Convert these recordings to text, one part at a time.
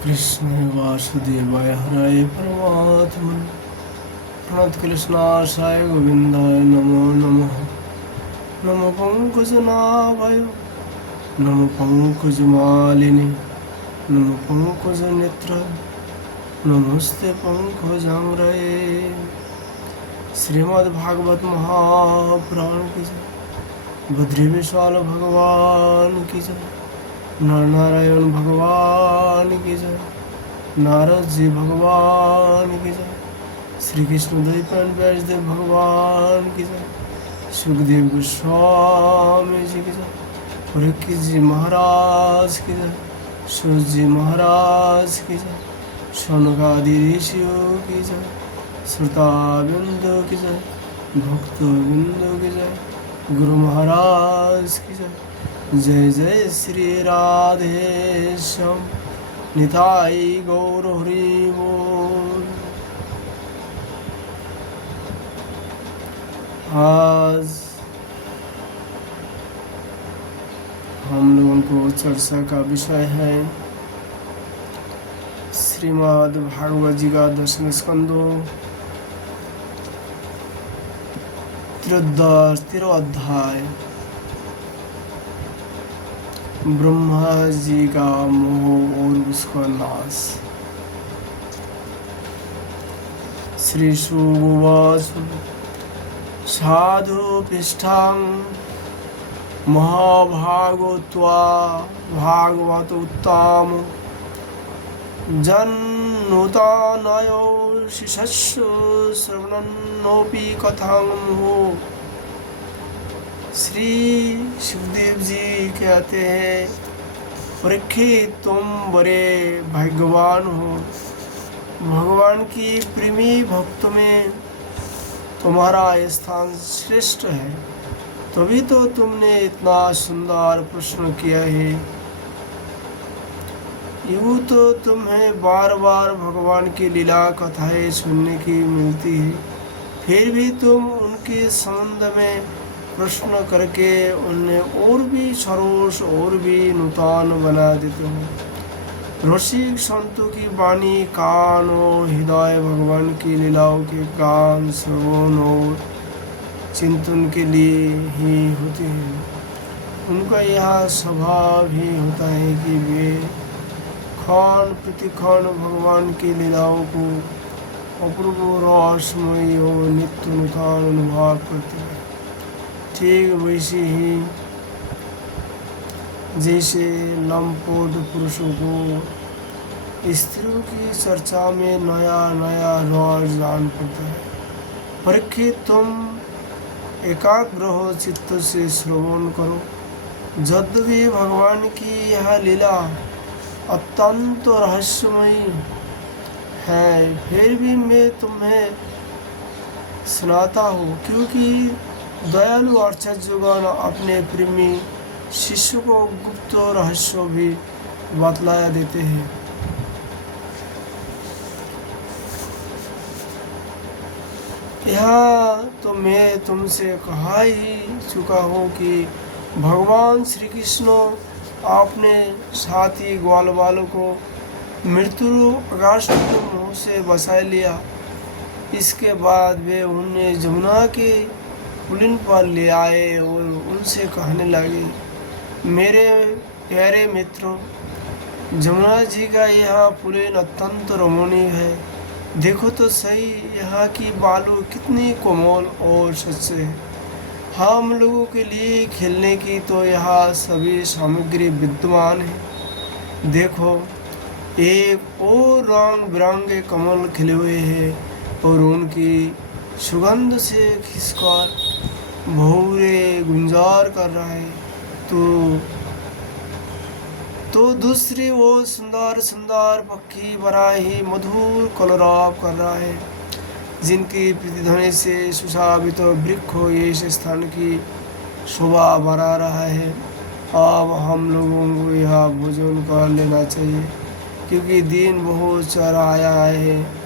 कृष्ण वासुदेवाय हराय परमात्मने प्रणत कृष्णाशाय गोविंदाय नमो नमः। नमो पंकजनाभाय नमो पंकजमालिनी नमो पंकजनेत्र नमस्ते पंकजांग्रये। श्रीमद्भागवत महापुराण की जय। बद्री विशाल भगवान की जय। नर नारायण भगवान की जय। नारद जी भगवान की जय। श्री कृष्ण द्वैपायन व्यासदेव भगवान की जय। सुखदेव गोस्वामी जी की जय। परीक्षित जी महाराज की जय। सूत जी महाराज की जय। शौनकादि ऋषियों की जय। श्रोता बिंदु की जय। भक्त बिंदु की जय। गुरु महाराज की जय। जय जय श्री राधे श्याम निताई गौर हरि बोल। आज हम लोगों को चर्चा का विषय है श्रीमद् भागवत जी का 10वें स्कंदो 13वां अध्याय ब्रह्मा जी का मोह और उसका नाश। श्री शुवाच साधु पृष्ठां महाभागवत्वा भागवत उत्तम जन्नुतानयो शिष्य श्रवणन्नोपि कथं हो। श्री सुखदेव जी कहते हैं, परीक्षित तुम बड़े भाग्यवान हो। भगवान की प्रेमी भक्त में तुम्हारा स्थान श्रेष्ठ है, तभी तो तुमने इतना सुंदर प्रश्न किया है। यूँ तो तुम्हें बार बार भगवान की लीला कथाएं सुनने की मिलती है, फिर भी तुम उनके संबंध में प्रश्न करके उन्हें और भी सरोष और भी नूतन बना देते हो। रसिक संतों की वाणी कान और हृदय भगवान की लीलाओं के गान श्रवण और चिंतन के लिए ही होते हैं। उनका यह स्वभाव ही होता है कि वे क्षण प्रतिक्षण भगवान की लीलाओं को अपूर्व रसमयी और नित्य नूतन अनुभव करते हैं। ठीक वैसे ही जैसे लंपोट पुरुषों को स्त्रियों की चर्चा में नया नया रस जान पड़ता है। परीक्षित तुम एकाग्र हो चित्त से श्रवण करो। यद्यपि भगवान की यह लीला अत्यंत रहस्यमयी है, फिर भी मैं तुम्हें सुनाता हूँ, क्योंकि दयालु आचार्यगण अपने प्रेमी शिष्य को गुप्त रहस्य भी बतलाया देते हैं। यह तो मैं तुमसे कहा ही चुका हूँ कि भगवान श्री कृष्ण आपने साथी ग्वाल बालों को मृत्यु आकाश के मुँह से बचा लिया। इसके बाद वे उन्हें जमुना के पुलिन पर ले आए और उनसे कहने लगे, मेरे प्यारे मित्रों, जमुना जी का यह पुलिन अत्यंत रमणीय है। देखो तो सही, यहाँ की बालू कितनी कोमल और स्वच्छ है। हम लोगों के लिए खेलने की तो यहाँ सभी सामग्री विद्यमान है। देखो, एक और रंग बिरंगे कमल खिले हुए हैं और उनकी सुगंध से खिसकर भौरे गुंजार कर रहा है। तो दूसरी वो सुंदर सुंदर पक्षी बड़ा ही मधुर कलरव कर रहा है, जिनकी प्रतिध्वनि से सुशोभित वृक्ष इस स्थान की शोभा बढ़ा रहा है। अब हम लोगों को यह भोजन कर लेना चाहिए, क्योंकि दिन बहुत चढ़ आया है।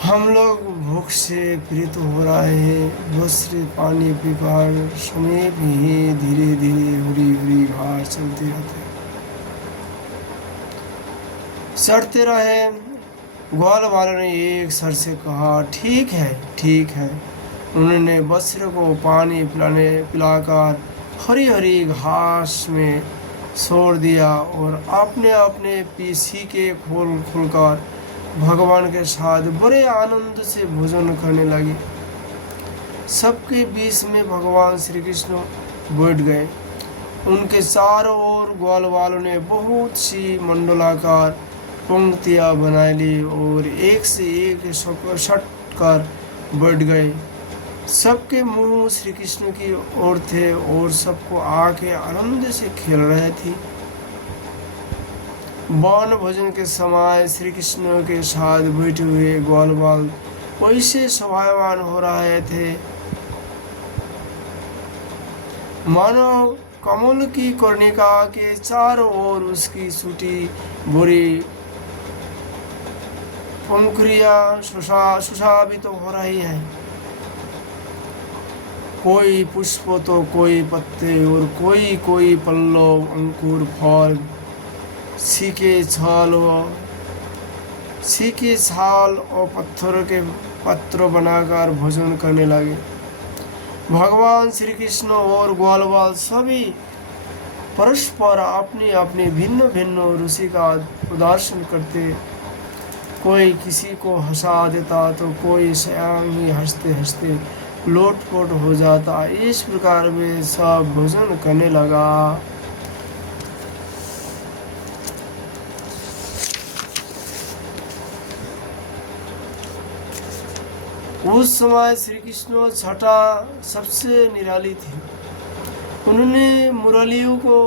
हम लोग भूख से पीड़ित हो रहे हैं। बस से पानी पीकर समय भी धीरे धीरे हुरी हुरी घास चलते रहते हैं। चढ़ते रहे। ग्वाल वालों ने एक सर से कहा, ठीक है ठीक है। उन्होंने बसरे को पानी पिलाकर हरी हरी घास में छोड़ दिया और अपने अपने पीसी के खोलकर भगवान के साथ बड़े आनंद से भोजन करने लगे। सबके बीच में भगवान श्री कृष्ण बैठ गए। उनके चारों ओर ग्वाल वालों ने बहुत सी मंडलाकार पंक्तियाँ बना ली और एक से एक सट कर बैठ गए। सबके मुंह श्री कृष्ण की ओर थे और सबको आंखें आनंद से खेल रहे थी। वन भोजन के समय श्री कृष्ण के साथ बैठे हुए ग्वाल बाल वैसे शोभायमान हो रहे थे मानो कमल की कर्णिका के चारों ओर उसकी सूटी बुरी पंखुड़ियाँ सुशोभित तो हो रही है। कोई पुष्प तो कोई पत्ते और कोई कोई पल्लव अंकुर फल सीके छाल और पत्थरों के पत्र बनाकर भोजन करने लगे। भगवान श्री कृष्ण और ग्वाल बाल सभी परस्पर अपनी अपनी भिन्न भिन्न रुचि का प्रदर्शन करते। कोई किसी को हंसा देता तो कोई स्वयं ही हंसते हंसते लोटपोट हो जाता। इस प्रकार वे सब भोजन करने लगा। उस समय श्री कृष्ण छठा सबसे निराली थी। उन्होंने मुरलियों को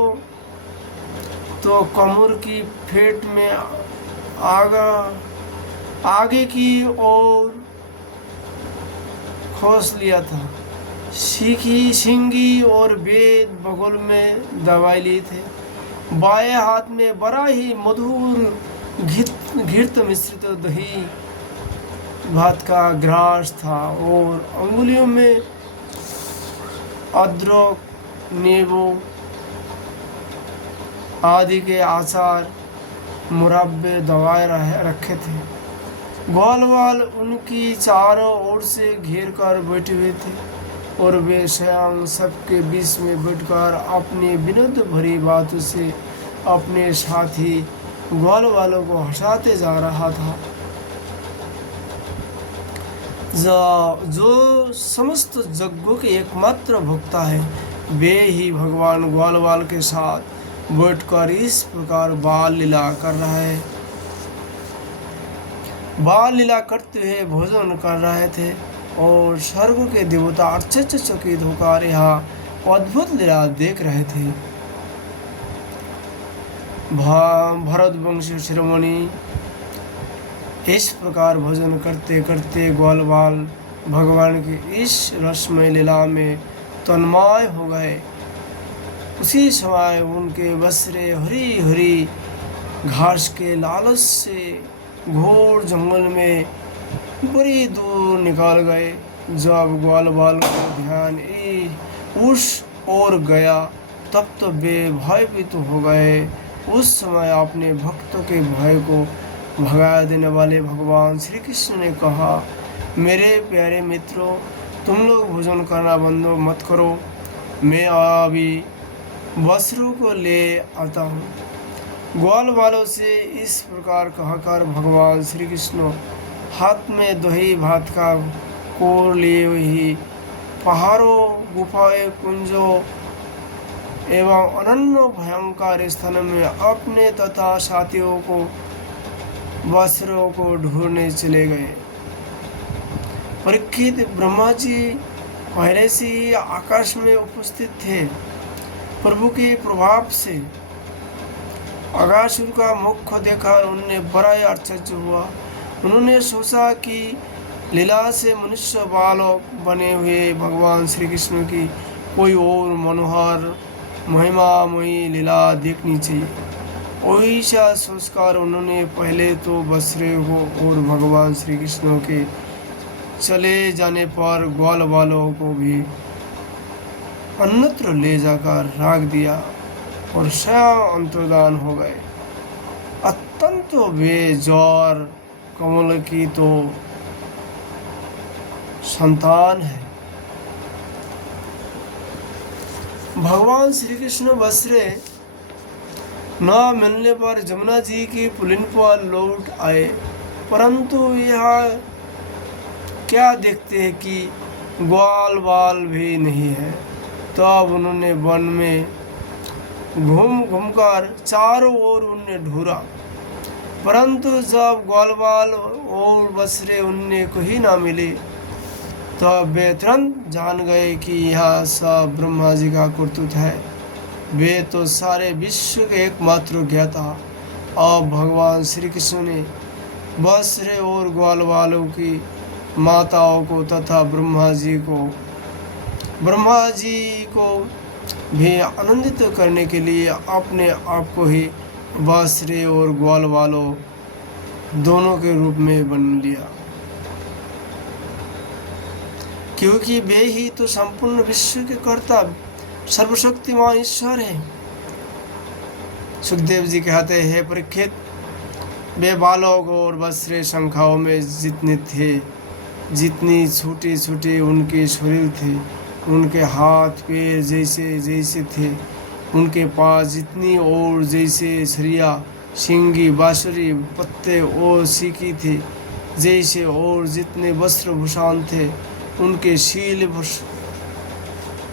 तो कमर की फेट में आगे की ओर खोस लिया था। सिंगी और वेद बगल में दबाई लिए थे। बाएं हाथ में बड़ा ही मधुर घृत मिश्रित दही भात का ग्रास था और अंगुलियों में अदरक, नींबू आदि के आचार मुरब्बे दबाए रखे थे। ग्वाल वाल उनकी चारों ओर से घेर कर बैठे हुए थे और वे स्वयं सबके बीच में बैठकर अपनी विनोद भरी बातों से अपने साथी ग्वाल वालों को हंसाते जा रहा था। जो समस्त जगों के एकमात्र भोक्ता है वे ही भगवान ग्वाल वाल के साथ बैठकर इस प्रकार बाल लीला कर रहा है। बाल लीला करते हुए भोजन कर रहे थे और स्वर्ग के देवता आश्चर्यचकित होकर यहाँ अद्भुत लीला देख रहे थे। भरतवंशी शिरोमणि इस प्रकार भोजन करते करते ग्वाल बाल भगवान की इस रसमय लीला में तन्मय हो गए। उसी समय उनके बसरे हरी हरी घास के लालच से घोर जंगल में बड़ी दूर निकाल गए। जब ग्वाल बाल का ध्यान उस ओर गया तब तो वे भयभीत हो गए। उस समय अपने भक्तों के भय को भगा देने वाले भगवान श्री कृष्ण ने कहा, मेरे प्यारे मित्रों, तुम लोग भोजन करना बंद मत करो, मैं अभी बसरों को ले आता हूँ। ग्वाल वालों से इस प्रकार कहकर भगवान श्री कृष्ण हाथ में दही भात का कोर लिए हुई पहाड़ों, गुफाएं, कुंजों एवं अनन्य भयंकर स्थान में अपने तथा साथियों को बसरों को ढूंढने चले गए। परीक्षित ब्रह्मा जी पहले से ही आकाश में उपस्थित थे। प्रभु के प्रभाव से अगासुर का मुख देखकर उन्हें बड़ा ही आश्चर्य हुआ। उन्होंने सोचा कि लीला से मनुष्य बालक बने हुए भगवान श्री कृष्ण की कोई और मनोहर महिमामयी लीला देखनी चाहिए। ऐसा सोचकर उन्होंने पहले तो बसरे को और भगवान श्री कृष्ण के चले जाने पर ग्वाल वालों को भी अन्यत्र ले जाकर रख दिया और स्वयं अंतर्धान हो गए। अत्यंत बेजोर कमल की तो संतान है। भगवान श्री कृष्ण बसरे न मिलने पर जमुना जी की पुलिन पर लौट आए, परंतु यह क्या देखते हैं कि ग्वाल बाल भी नहीं है। तो अब उन्होंने वन में घूम घूमकर चारों ओर उन्हें ढूंढा, परंतु जब ग्वाल बाल और बसरे उन्हें कहीं ना मिले, तो वे तुरंत जान गए कि यह सब ब्रह्मा जी का करतूत है। वे तो सारे विश्व के एकमात्र ज्ञाता। अब भगवान श्री कृष्ण ने बसरे और ग्वाल बालों की माताओं को तथा ब्रह्मा जी को भी आनंदित करने के लिए अपने आप को ही बसरे और ग्वाल बालों दोनों के रूप में बन लिया, क्योंकि वे ही तो संपूर्ण विश्व के कर्ता सर्वशक्तिमान ईश्वर है। सुखदेव जी कहते हैं, परीक्षित, वे बालक और बसरे संख्याओं में जितने थे, जितनी छोटी छोटी उनके शरीर थे, उनके हाथ पैर जैसे जैसे थे, उनके पास जितनी और जैसे सरिया सिंगी बांसुरी पत्ते और सीकी थे जैसे, और जितने वस्त्र भूषण थे, उनके शील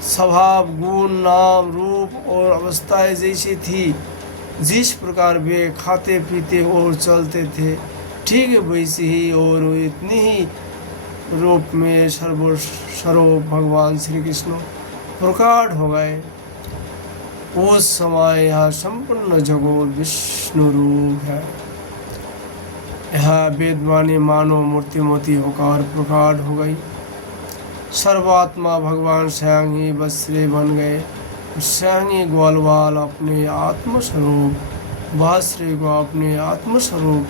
स्वभाव गुण नाम रूप और अवस्थाएं जैसी थी। जिस प्रकार वे खाते पीते और चलते थे, ठीक वैसे ही और इतनी ही रूप में सर्वस्वरूप भगवान श्री कृष्ण प्रकट हो गए। उस समय यह संपूर्ण जगत विष्णु रूप है। यह वेदवाणी मानव मूर्तिमती होकर प्रकट हो गई। सर्वात्मा भगवान स्वयं ही बसरे बन गए। स्वयं ही ग्वाल बाल अपने आत्मस्वरूप बसरे को अपने आत्मस्वरूप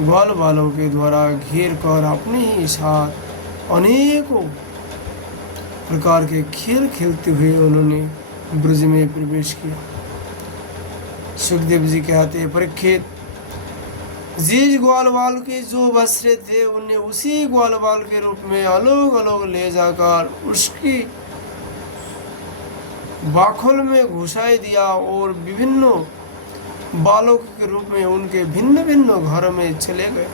ग्वाल बालों के द्वारा घेर कर अपने ही साथ अनेकों प्रकार के खेल खेलते हुए उन्होंने ब्रज में प्रवेश किया। सुखदेव जी कहते हैं, परीक्षित, जिस ग्वाल बाल के जो बसरे थे, उन्हें उसी ग्वाल बाल के रूप में अलग अलग ले जाकर उसकी बाखुल में घुसाई दिया और विभिन्न बालों के रूप में उनके भिन्न भिन्न घर में चले गए।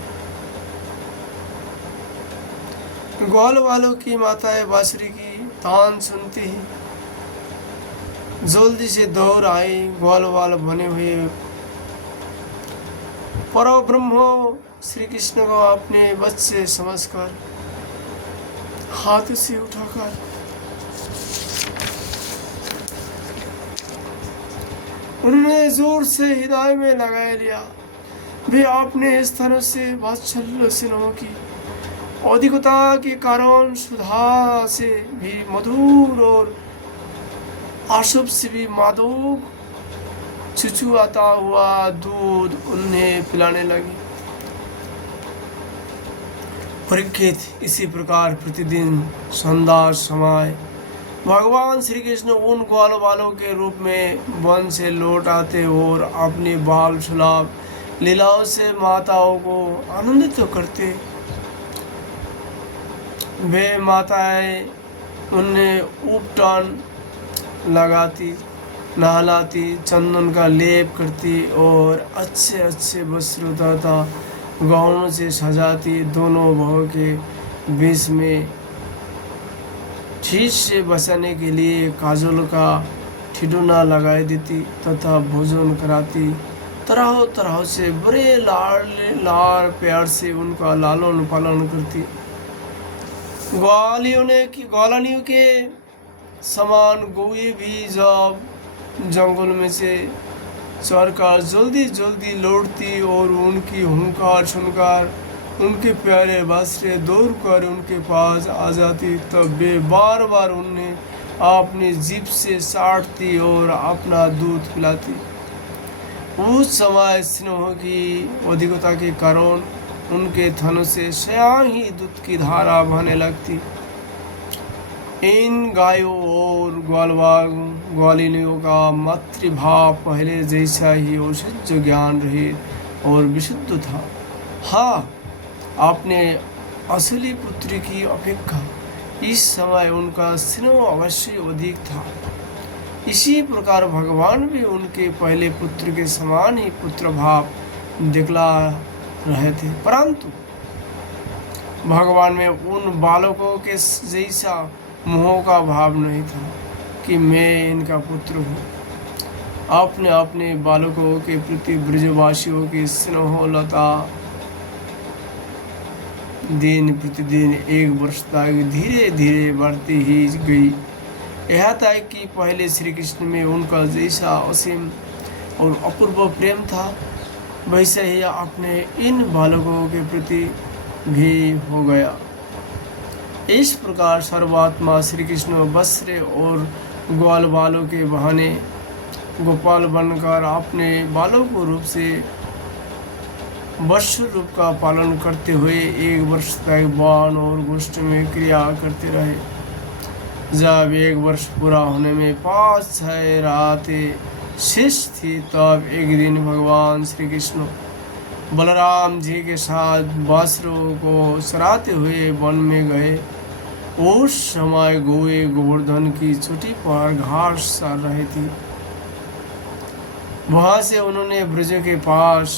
ग्वाल बालों की माताएं बांसुरी की तान सुनती ही जल्दी से दौड़ आई। ग्वाल बाल बने हुए परम ब्रह्म श्री कृष्ण को अपने बच्चे समझकर हाथ से उठाकर उन्होंने जोर से हृदय में लगा लिया। वे अपने स्थानों से वात्सल्य सिन्हों की अधिकता के कारण सुधा से भी मधुर और आशुभ से भी मादक छुछुआता हुआ दूध उन्हें पिलाने लगी। परीक्षित, इसी प्रकार प्रतिदिन संध्या समय भगवान श्री कृष्ण उन ग्वाल बालों के रूप में वन से लौट आते और अपनी बाल सुलभ लीलाओं से माताओं को आनंदित करते। वे माताएं उन्हें उपटन लगाती, नहलाती, चंदन का लेप करती और अच्छे अच्छे वस्त्र तथा गहनों से सजाती। दोनों भाव के बीच में ठीक से बचाने के लिए काजल का ठिठुना लगाई देती तथा भोजन कराती। तरह तरह से बड़े लाड़ प्यार से उनका लालन पालन करती। ग्वालियों के समान गौएं भी जब जंगल में से चरकर जल्दी जल्दी लौटती और उनकी हुंकार सुनकर उनके प्यारे बसरे दौड़कर उनके पास आ जाती, तब वे बार बार उन्हें अपनी जीभ से चाटती और अपना दूध पिलाती। उस समय स्नेह की अधिकता के कारण उनके थनों से स्वयं ही दूध की धारा बहने लगती। इन गायों और ग्वालिनियों का मातृभाव पहले जैसा ही औषध ज्ञान रहित और विशुद्ध था। हाँ, अपने असली पुत्र की अपेक्षा इस समय उनका स्नेह अवश्य अधिक था। इसी प्रकार भगवान भी उनके पहले पुत्र के समान ही पुत्र भाव दिखला रहे थे, परंतु भगवान में उन बालकों के जैसा मोह का भाव नहीं था कि मैं इनका पुत्र हूँ। अपने अपने बालकों के प्रति ब्रजवासियों की स्नेहलता दिन प्रतिदिन 1 वर्ष तक धीरे धीरे बढ़ती ही गई। यह तक कि पहले श्री कृष्ण में उनका जैसा असीम और अपूर्व प्रेम था, वैसे ही अपने इन बालकों के प्रति भी हो गया। इस प्रकार सर्वात्मा श्री कृष्ण बस्रे और ग्वाल बालों के बहाने गोपाल बनकर अपने बालों को रूप से वत्स रूप का पालन करते हुए 1 वर्ष तक वन और गोष्ठ में क्रिया करते रहे। जब 1 वर्ष पूरा होने में 5-6 रातें शेष थी, तब एक दिन भगवान श्री कृष्ण बलराम जी के साथ बासुरों को चराते हुए वन में गए। उस समय गोए गोवर्धन की चोटी पर घास चर रही थी। वहां से उन्होंने ब्रज के पास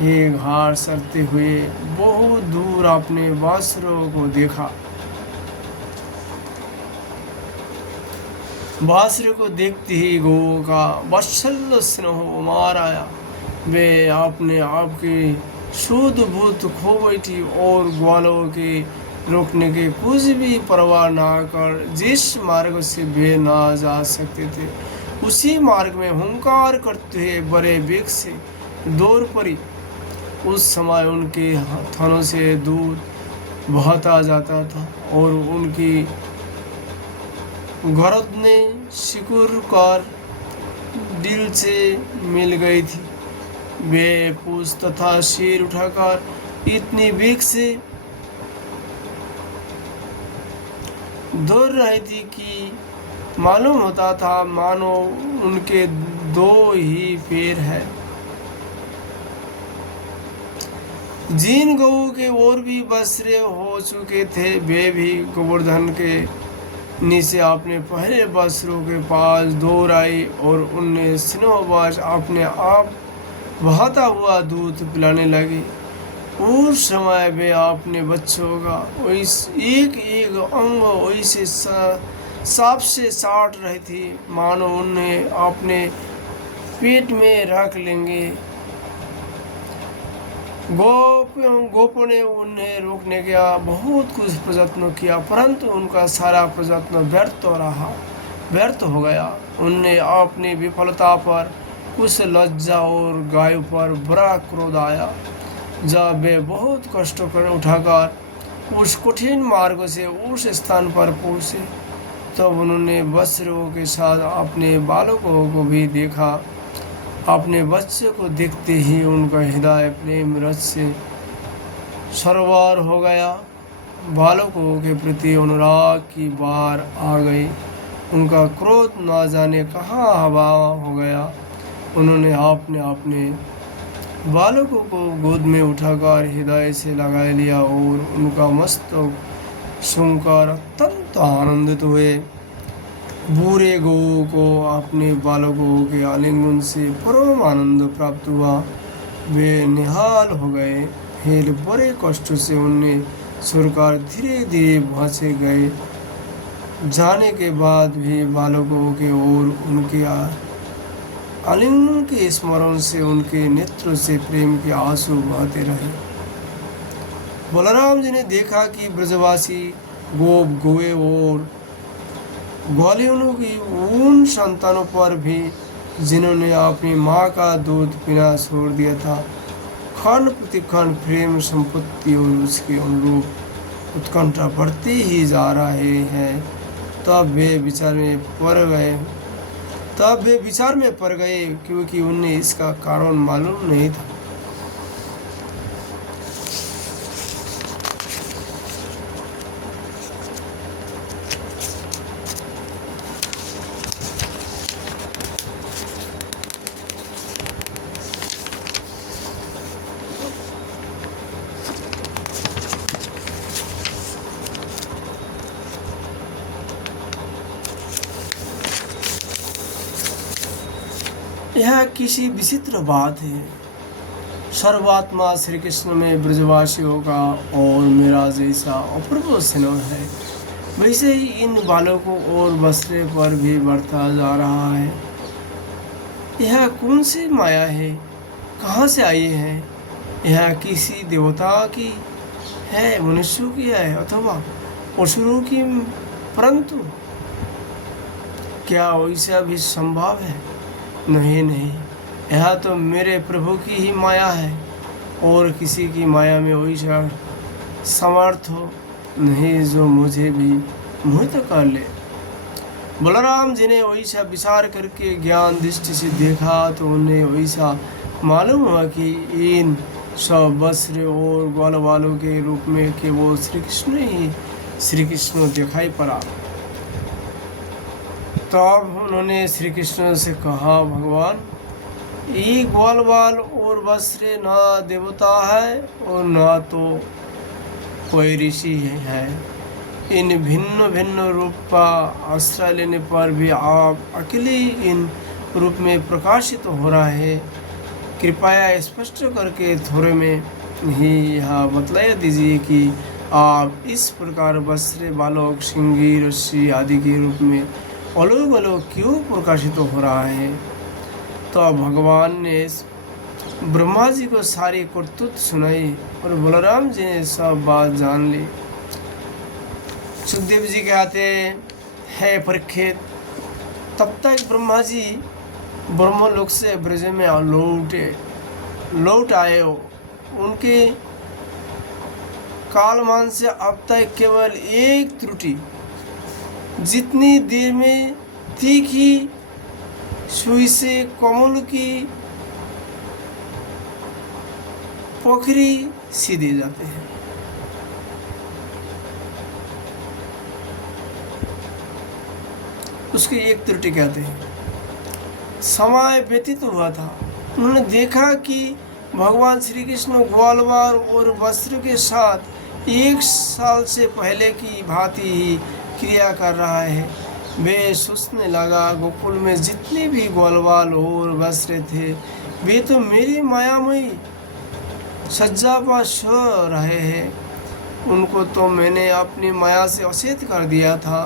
ही घास चरते हुए बहुत दूर अपने बासुरों को देखा। बासुरों को देखते ही गो का वात्सल्य स्नेह उमार आया। वे अपने आप की शुद्ध बुद्ध खो बैठी और ग्वालों के रोकने के कुछ भी परवाह ना कर जिस मार्ग से वे ना जा सकते थे, उसी मार्ग में हुंकार करते हुए बड़े वेग से दौड़ पड़ी। उस समय उनके थानों से दूध बहता जाता था और उनकी गर्दनें सिकुड़ कर दिल से मिल गई थी। वे पूछ तथा सिर उठाकर इतनी वेग से दौड़ रही थी कि मालूम होता था मानो उनके 2 ही पैर है। जिन गऊ के और भी बसरे हो चुके थे, वे भी गोवर्धन के नीचे अपने पहले बसरों के पास दौड़ आई और उनने स्नेहवश अपने आप बहता हुआ दूध पिलाने लगे। उस समय वे अपने बच्चों का एक एक अंग वैसे सांप से साट रही थी मानो उन्हें अपने पेट में रख लेंगे। गोपों ने उन्हें रोकने का बहुत कुछ प्रयत्न किया, परंतु उनका सारा प्रयत्न व्यर्थ हो गया। उनने अपनी विफलता पर कुछ लज्जा और गायों पर बड़ा क्रोध आया। जब वे बहुत कष्ट कर उठाकर उस कठिन मार्ग से उस स्थान पर पहुँचे, तब उन्होंने बसरों के साथ अपने बालकों को भी देखा। अपने बच्चे को देखते ही उनका हृदय प्रेम रस से सरोवर हो गया। बालकों के प्रति अनुराग की बार आ गई। उनका क्रोध न जाने कहाँ हवा हो गया। उन्होंने अपने बालकों को गोद में उठाकर हृदय से लगा लिया और उनका मस्तक सुनकर अत्यंत आनंदित हुए। बूढ़े गऊ को अपने बालकों के आलिंगन से परम आनंद प्राप्त हुआ। वे निहाल हो गए। फिर बड़े कष्ट से उन्हें छोड़कर धीरे धीरे वहाँ से गए। जाने के बाद भी बालकों के ओर उनके आलिंगन के स्मरण से उनके नेत्रों से प्रेम के आंसू बहते रहे। बलराम जी ने देखा कि ब्रजवासी गोप गोए और ग्वालियों की उन संतानों पर भी जिन्होंने अपनी माँ का दूध पीना छोड़ दिया था, खंड प्रतिखंड प्रेम संपत्ति और उसके अनुरूप उत्कंठा बढ़ते ही जा रहे हैं। तब वे विचार में पड़ गए क्योंकि उन्हें इसका कारण मालूम नहीं था। यह किसी विचित्र बात है। सर्वात्मा श्री कृष्ण में ब्रजवासियों का और मेरा जैसा अपूर्व स्नेह है, वैसे ही इन बालकों और बसरे पर भी बढ़ता जा रहा है। यह कौन सी माया है, कहाँ से आई है? यह किसी देवता की है, मनुष्यों की है, अथवा असुरों की? परंतु क्या वैसा भी संभव है? नहीं नहीं, यह तो मेरे प्रभु की ही माया है, और किसी की माया में वैसा समर्थ नहीं जो मुझे भी मोहित कर ले। बलराम जी ने वैसा विचार करके ज्ञान दृष्टि से देखा तो उन्हें वैसा मालूम हुआ कि इन सब वस्त्र और ग्वाल वालों के रूप में कि वो श्री कृष्ण दिखाई पड़ा। तब उन्होंने श्री कृष्ण से कहा, भगवान, ये ग्वाल वाल और वस्त्र ना देवता है और ना तो कोई ऋषि है। इन भिन्न भिन्न रूप का आश्रय लेने पर भी आप अकेले इन रूप में प्रकाशित हो रहा है। कृपया स्पष्ट करके थोड़े में ही यह बतला दीजिए कि आप इस प्रकार वस्त्र बालक सिंगी रस्सी आदि के रूप में अलग अलग क्यों प्रकाशित हो रहा है। तो भगवान ने ब्रह्मा जी को सारी करतूत सुनाई और बलराम जी ने सब बात जान ली। सुखदेव जी कहते हैं, परीक्षित, तब तक ब्रह्मा जी ब्रह्मलोक से ब्रज में लौट आए हो। उनके कालमान से अब तक केवल एक त्रुटि, जितनी देर में तीखी सुई से कमल की पोखरी सीधे जाते हैं, उसकी एक त्रुटि कहते हैं। समय व्यतीत हुआ था, उन्होंने देखा कि भगवान श्री कृष्ण ग्वालवार और वस्त्र के साथ 1 साल से पहले की भांति ही क्रिया कर रहा है। वे सोचने लगा, गोकुल में जितने भी ग्वालवाल और वस्त्र थे वे तो मेरी मायामयी सज्जा पर सो रहे हैं। उनको तो मैंने अपनी माया से अचेत कर दिया था।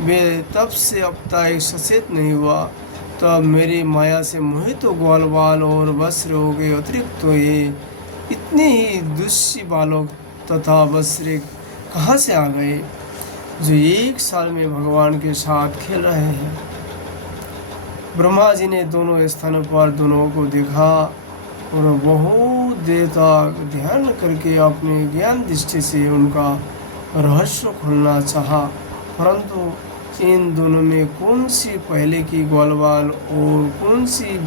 वे तब से अब तक सचेत नहीं हुआ, तब मेरी माया से मोहित तो ग्वालवाल और वस्त्र हो गए। अतिरिक्त तो ये इतने ही दुष्य बालक तथा वस्त्र कहाँ से आ गए जो 1 साल में भगवान के साथ खेल रहे हैं। ब्रह्मा जी ने दोनों स्थानों पर दोनों को देखा और बहुत देर तक ध्यान करके अपने ज्ञान दृष्टि से उनका रहस्य खोलना चाहा, परंतु इन दोनों में कौन सी पहले की ग्वालवाल और कौन सी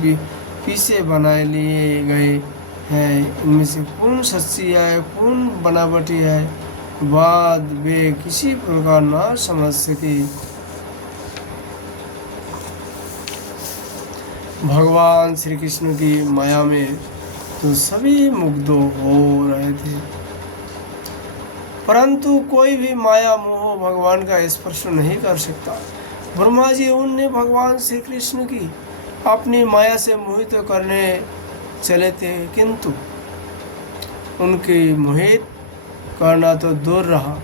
पीछे बनाए लिए गए हैं, इनमें से कौन सच्ची है कौन बनावटी है, बाद वे किसी प्रकार ना समझ सके। भगवान श्री कृष्ण की माया में तो सभी मुग्ध हो रहे थे, परंतु कोई भी माया मोह भगवान का स्पर्श नहीं कर सकता। ब्रह्मा जी उनने भगवान श्री कृष्ण की अपनी माया से मोहित करने चले थे, किंतु उनकी मोहित करना तो दूर रहा,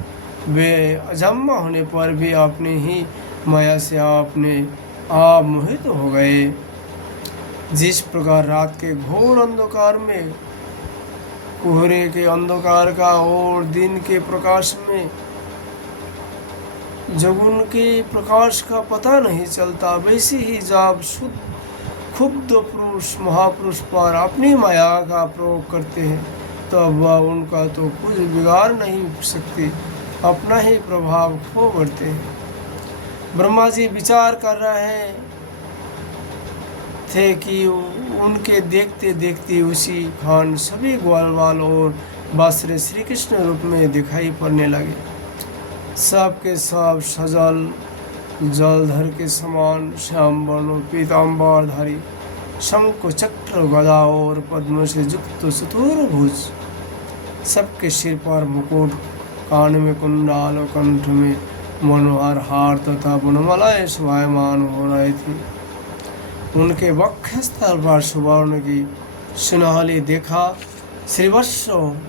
वे अजन्मा होने पर भी अपनी ही माया से अपने आप मोहित हो गए। जिस प्रकार रात के घोर अंधकार में कोहरे के अंधकार का और दिन के प्रकाश में जब उनके प्रकाश का पता नहीं चलता, वैसे ही जब शुद्ध क्षुब्ध पुरुष महापुरुष पर अपनी माया का प्रयोग करते हैं तब वह उनका तो कुछ बिगाड़ नहीं सकती, अपना ही प्रभाव खो बढ़ते हैं। ब्रह्मा जी विचार कर रहे थे कि उनके देखते देखते उसी क्षण सभी ग्वालवाल और वस्त्र श्री कृष्ण रूप में दिखाई पड़ने लगे। सब के सब सजल जलधर के समान श्याम वर्ण पीताम्बरधारी, शंख चक्र गदा और पद्म से युक्त चतुर भुज, सबके सिर पर मुकुट, कान में कुंडल, कंठ में मनोहर हार तथा वनमालाएं शोभायमान हो रही थी। उनके वक्षस्थल पर सुवर्ण की सुनहली देखा। श्रीवत्स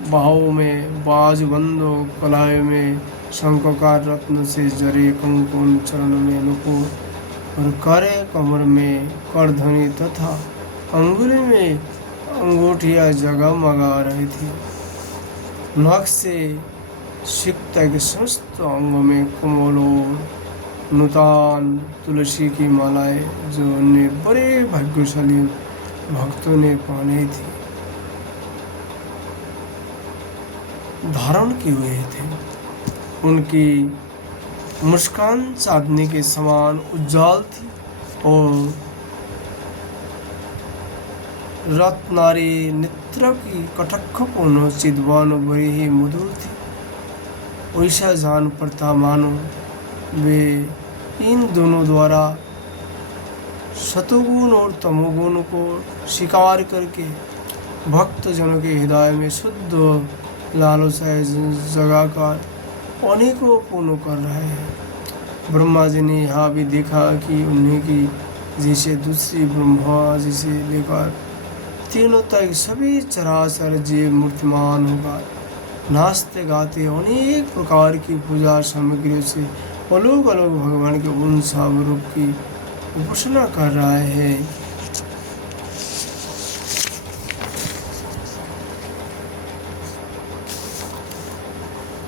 बाहों में बाजबंदो, कलाई में शंखकार रत्न से जरे कंकुन, चरण में नुपुर और करे कमर में करधनी तथा अंगुली में अंगूठियाँ जगमगा रही थी। नख से सिक्त के समस्त अंगों में कोमल नूतन तुलसी की मालाएं जो अन्य बड़े भाग्यशाली भक्तों ने पहनी थी, धारण किए हुए थे। उनकी मुस्कान चांदनी के समान उज्ज्वल थी और रत्नारी नेत्र की कटकपूर्ण चितवन बड़ी ही मधुर थी। वैसा जान पड़ता मानो वे इन दोनों द्वारा सतोगुण और तमोगुण को स्वीकार करके भक्तजनों के हृदय में शुद्ध लालसाएं जगाकर अनेकों पूर्ण कर रहे हैं। ब्रह्मा जी ने यहाँ भी देखा कि उन्हीं की जैसे दूसरी ब्रह्मा जी से लेकर तीनों तक सभी चराचर जीव मूर्तिमान होगा, नाचते गाते अनेक प्रकार की पूजा सामग्रियों से अलग अलग भगवान के उन सब रूप की उपासना कर रहे हैं।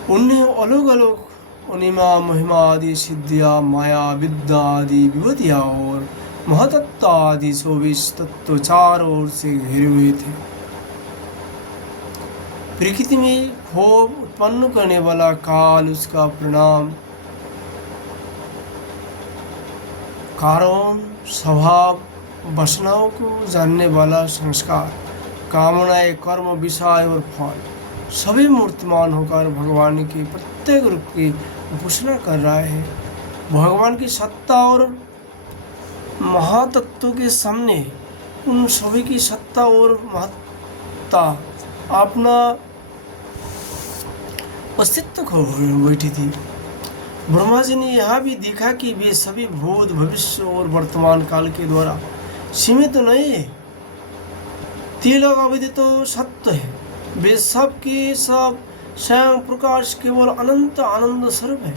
उन्हें अलग अलग अनिमा महिमा आदि सिद्धियाँ, माया विद्या आदि विभूतियाँ और महतत्व आदि 24 तत्व चारों ओर से घिरे हुए थे। प्रकृति में क्षोभ उत्पन्न करने वाला काल, उसका परिणाम, कारण, स्वभाव, वासनाओं को जानने वाला संस्कार, कामनाएं, कर्म, विषय और फल, सभी मूर्तिमान होकर भगवान के प्रत्येक रूप की उपासना कर रहे हैं। भगवान की सत्ता और महातत्व के सामने उन सभी की सत्ता और महत्ता अपना अस्तित्व खो बैठी थी। ब्रह्मा जी ने यह भी देखा कि वे सभी भूत, भविष्य और वर्तमान काल के द्वारा सीमित नहीं है। तिलक अवधि तो सत्य है, वे सब के सब स्वयं प्रकाश केवल अनंत आनंद स्वरूप है।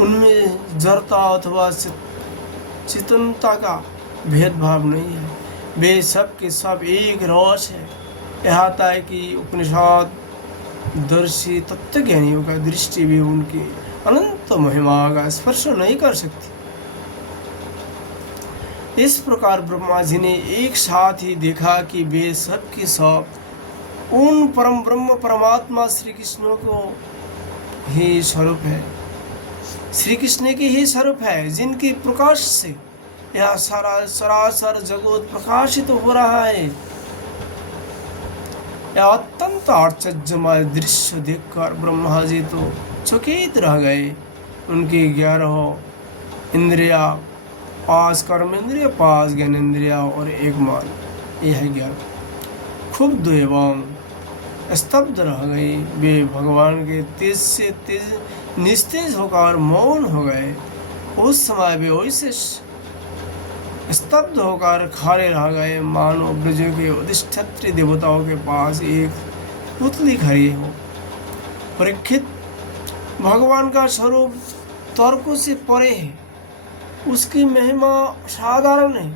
उनमें जड़ता अथवा चेतनता का भेदभाव नहीं है, वे सब के सब एक रस है। यहाँ तक कि उपनिषद दर्शी तत्वज्ञानियों का दृष्टि भी उनकी अनंत महिमा का स्पर्श नहीं कर सकती। इस प्रकार ब्रह्मा जी ने एक साथ ही देखा कि वे सब के सब उन परम ब्रह्म परमात्मा श्री कृष्ण को ही स्वरूप है, श्री कृष्ण की ही स्वरूप है, जिनकी प्रकाश से यह सारा सरासर जगत प्रकाशित हो रहा है। यह अत्यंत आश्चर्यमय दृश्य देखकर ब्रह्मा जी तो चकित रह गए। उनकी 11 इंद्रिया, 5 कर्म इंद्रिया, 5 ज्ञानेन्द्रिया और 1 मन, यह 11 क्षुब्ध एवं स्तब्ध रह गई। वे भगवान के तेज से तेज निस्तेज होकर मौन हो गए। उस समय वे वैसे स्तब्ध होकर खड़े रह गए मानो ब्रज के अधिष्ठात्री देवताओं के पास एक पुतली खड़ी हो। परीक्षित, भगवान का स्वरूप तर्कों से परे है, उसकी महिमा साधारण है।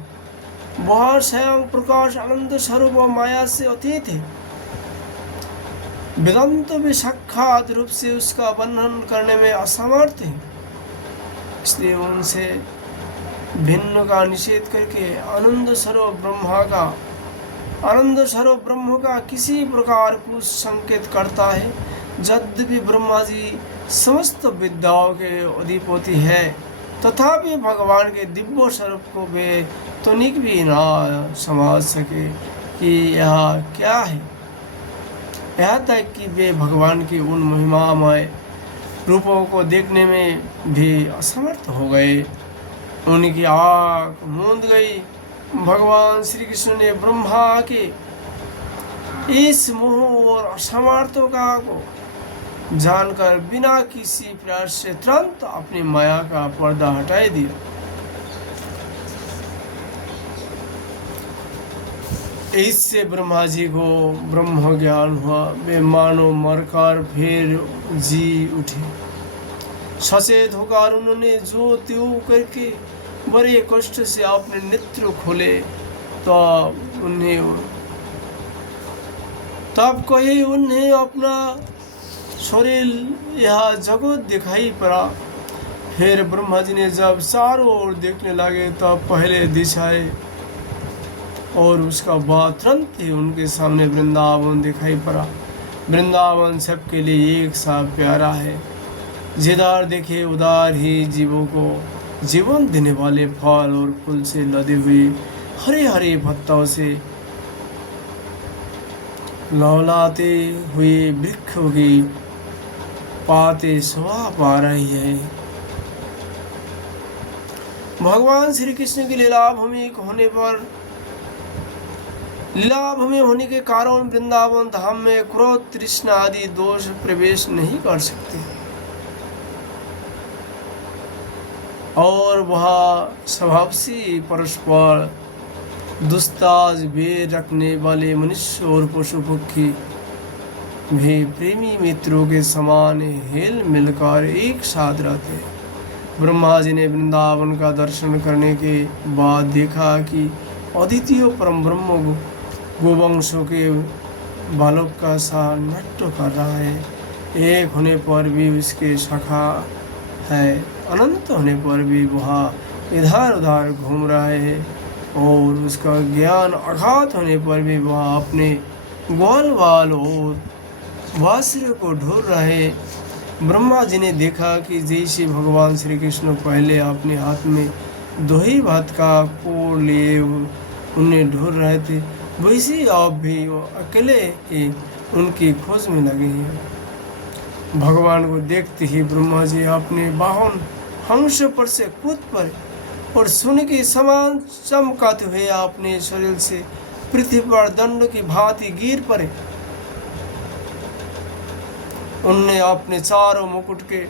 वह स्वयं प्रकाश आनंद स्वरूप और माया से अतीत है। वेदांत भी साक्षात रूप से उसका वर्णन करने में असमर्थ है। इसलिए उनसे भिन्न का निषेध करके आनंद स्वरूप ब्रह्म का किसी प्रकार कुछ संकेत करता है। यद्यपि ब्रह्मा जी समस्त विद्याओं के अधिपति है, तथापि भगवान के दिव्य स्वरूप को वे तनिक भी ना समझ सके कि यह क्या है। यहाँ तक कि वे भगवान की उन महिमामय रूपों को देखने में भी असमर्थ हो गए। उनकी आँख मूंद गई। भगवान श्री कृष्ण ने ब्रह्मा के इस मोह और असमर्थता को जानकर बिना किसी प्रयास से तुरंत अपनी माया का पर्दा हटा दिया। इससे ब्रह्मा जी को ब्रह्म ज्ञान हुआ। वे मानो मरकर फिर जी उठे। सचेत होकर उन्होंने जो त्यों करके बड़े कष्ट से अपने नेत्र खोले, तब कहीं उन्हें अपना शरीर यह जगत दिखाई पड़ा। फिर ब्रह्मा जी ने जब चारों ओर देखने लगे तब पहले दिशाए और उसका बाद तुरंत ही उनके सामने वृंदावन दिखाई पड़ा। वृंदावन सबके लिए एक सा प्यारा है। जिधर देखे उधर ही जीवों को जीवन देने वाले फल और फूल से लदे हुए हरे हरे पत्तों से लौलाते हुए वृक्षों की पाते शोभा पा रही है। भगवान श्री कृष्ण की लीला भूमि होने के कारण वृंदावन धाम में क्रोध, तृष्णा आदि दोष प्रवेश नहीं कर सकते और वह स्वभाव से परस्पर दुस्ताज भेद रखने वाले मनुष्य और पशु पक्षी भी प्रेमी मित्रों के समान हिल मिलकर एक साथ रहते हैं। ब्रह्मा जी ने वृंदावन का दर्शन करने के बाद देखा कि अद्वितीय परम ब्रह्म गोवंशों के बालक का सा नृत्य कर रहा है। एक होने पर भी उसके शाखा है, अनंत होने पर भी वह इधर उधर घूम रहा है और उसका ज्ञान अघात होने पर भी वह अपने ग्वाल बाल और वासुर को ढूंढ रहे। ब्रह्मा जी ने देखा कि जैसे भगवान श्री कृष्ण पहले अपने हाथ में दोही भात का कोड़ लिए उन्हें ढूंढ रहे थे, वैसे आप भी अकेले ही उनकी खोज में लगे हैं। भगवान को देखते ही ब्रह्मा जी अपने वाहन हंस पर से कूद पड़े और सोने के समान चमकाते हुए अपने शरीर से पृथ्वी पर दंड की भांति गिर पड़े। उनने अपने चारों मुकुट के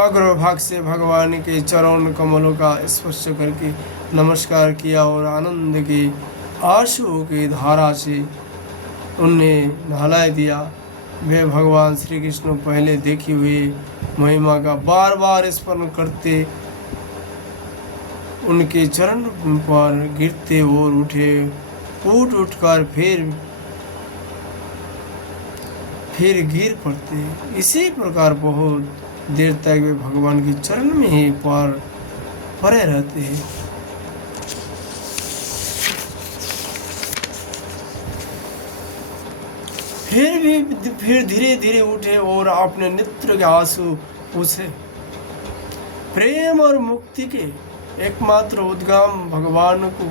अग्रभाग से भगवान के चरण कमलों का स्पर्श करके नमस्कार किया और आनंद की आंसुओं की धारा से उन्हें नहला दिया। वे भगवान श्री कृष्ण पहले देखी हुई महिमा का बार बार स्मरण करते उनके चरण पर गिरते और उठकर फिर गिर पड़ते। इसी प्रकार बहुत देर तक वे भगवान के चरण में ही पड़े रहते हैं। फिर धीरे धीरे उठे और अपने नेत्र के आंसू पूछे। प्रेम और मुक्ति के एकमात्र उद्गम भगवान को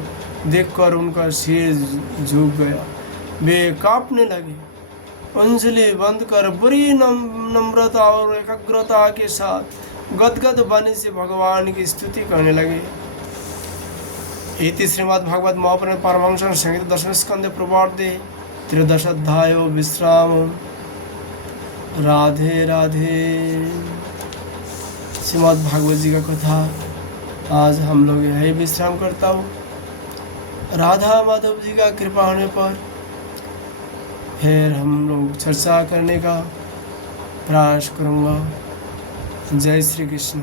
देखकर उनका सिर झुक गया। वे कांपने लगे, अंजलि बंद कर बड़ी नम्रता और एकाग्रता के साथ गदगद वाणी से भगवान की स्तुति करने लगे। इति श्रीमद्भागवत महापुराण पारमहंस संहिता दशम स्कंदे पूर्वार्धे त्रयोदश अध्यायो विश्राम। राधे राधे। श्रीमद्भागवत जी का कथा आज हम लोग यही विश्राम करता हूँ। राधा माधव जी का कृपा होने पर फिर हम लोग चर्चा करने का प्रयास करूँगा। जय श्री कृष्ण।